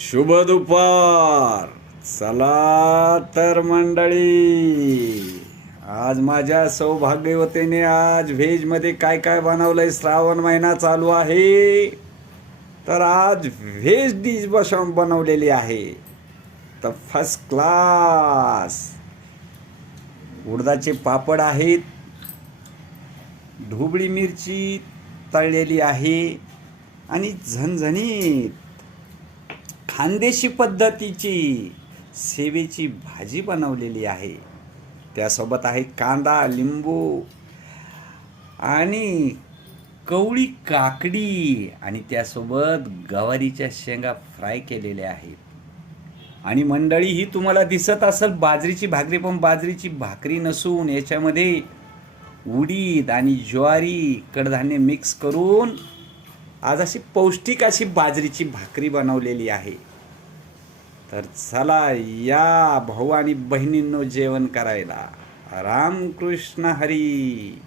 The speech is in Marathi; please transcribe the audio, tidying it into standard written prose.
शुभ दुपार. चला तर मंडळी, आज माझ्या सौभाग्यवतीने आज व्हेजमध्ये काय काय बनवलंय. श्रावण महिना चालू आहे तर आज व्हेज डिश बनवलेली आहे. तर फर्स्ट क्लास उडदाचे पापड आहेत, ढोबळी मिरची तळलेली आहे आणि झणझणीत खानदेशी पद्धतीची सेवेची भाजी बनवलेली आहे. त्यासोबत आहे कांदा, लिंबू आणि कवळी काकडी आणि त्यासोबत गवारीच्या शेंगा फ्राय केलेल्या आहेत. आणि मंडळी, ही तुम्हाला दिसत असेल बाजरीची भाकरी, पण बाजरीची भाकरी नसून याच्यामध्ये उडीद आणि ज्वारी कडधान्य मिक्स करून आज अशी पौष्टिक अशी बाजरीची भाकरी बनवलेली आहे. तर चला या भाऊ आणि बहिणींनो जेवण करायला. रामकृष्ण हरी.